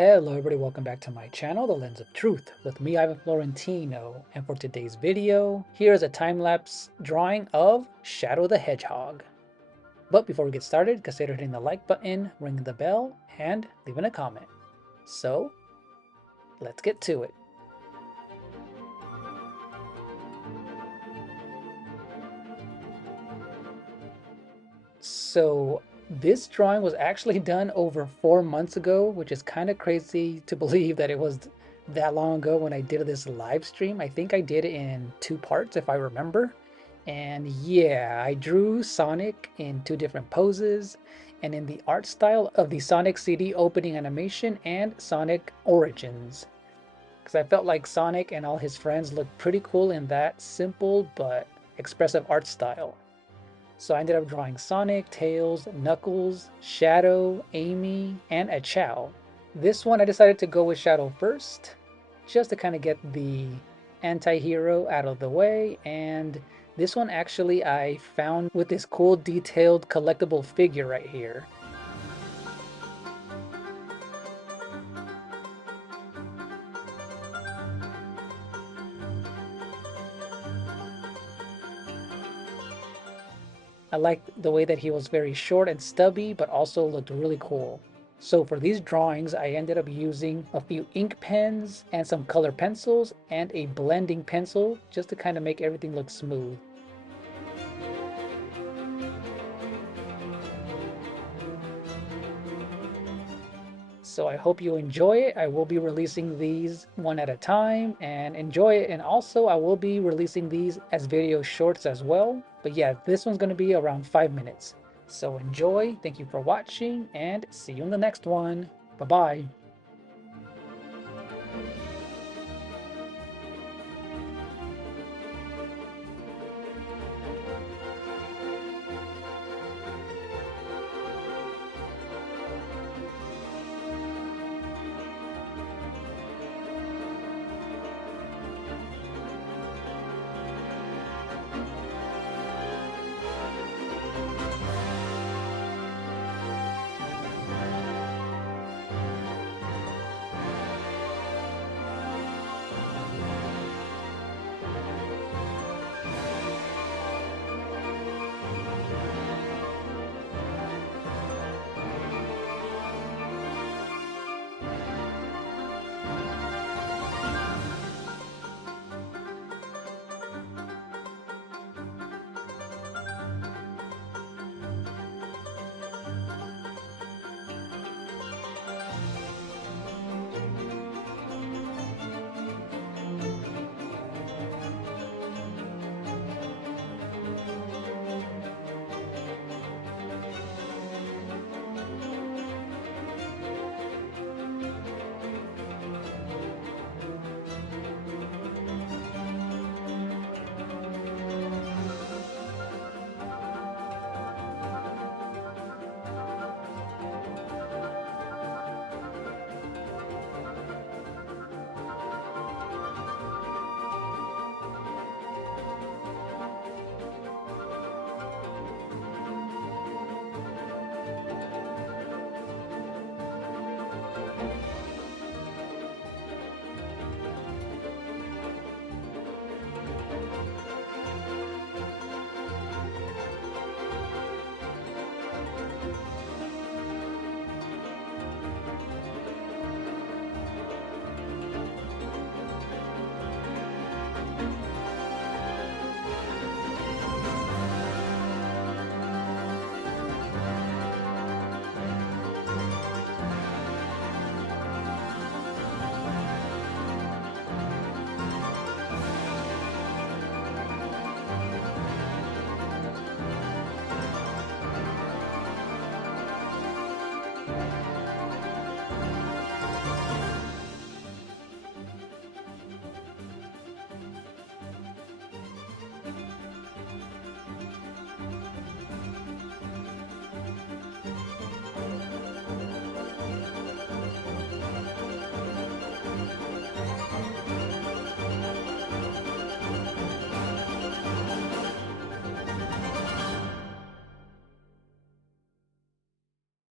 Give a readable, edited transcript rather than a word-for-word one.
Hello everybody, welcome back to my channel, The Lens of Truth, with me, Ivan Florentino, and for today's video, here's a time-lapse drawing of Shadow the Hedgehog. But before we get started, consider hitting the like button, ringing the bell, and leaving a comment. So, let's get to it. So, this drawing was actually done over 4 months ago, which is kind of crazy to believe that it was that long ago when I did this live stream. I think I did it in 2 parts if I remember. And yeah, I drew Sonic in 2 different poses and in the art style of the Sonic CD opening animation and Sonic Origins. Because I felt like Sonic and all his friends looked pretty cool in that simple but expressive art style. So I ended up drawing Sonic, Tails, Knuckles, Shadow, Amy, and a Chow. This one I decided to go with Shadow first, just to kind of get the anti-hero out of the way, and this one actually I found with this cool detailed collectible figure right here. I liked the way that he was very short and stubby, but also looked really cool. So for these drawings, I ended up using a few ink pens and some color pencils and a blending pencil just to kind of make everything look smooth. So I hope you enjoy it. I will be releasing these one at a time and enjoy it. And also I will be releasing these as video shorts as well. But yeah, this one's going to be around 5 minutes. So enjoy. Thank you for watching and see you in the next one. Bye-bye.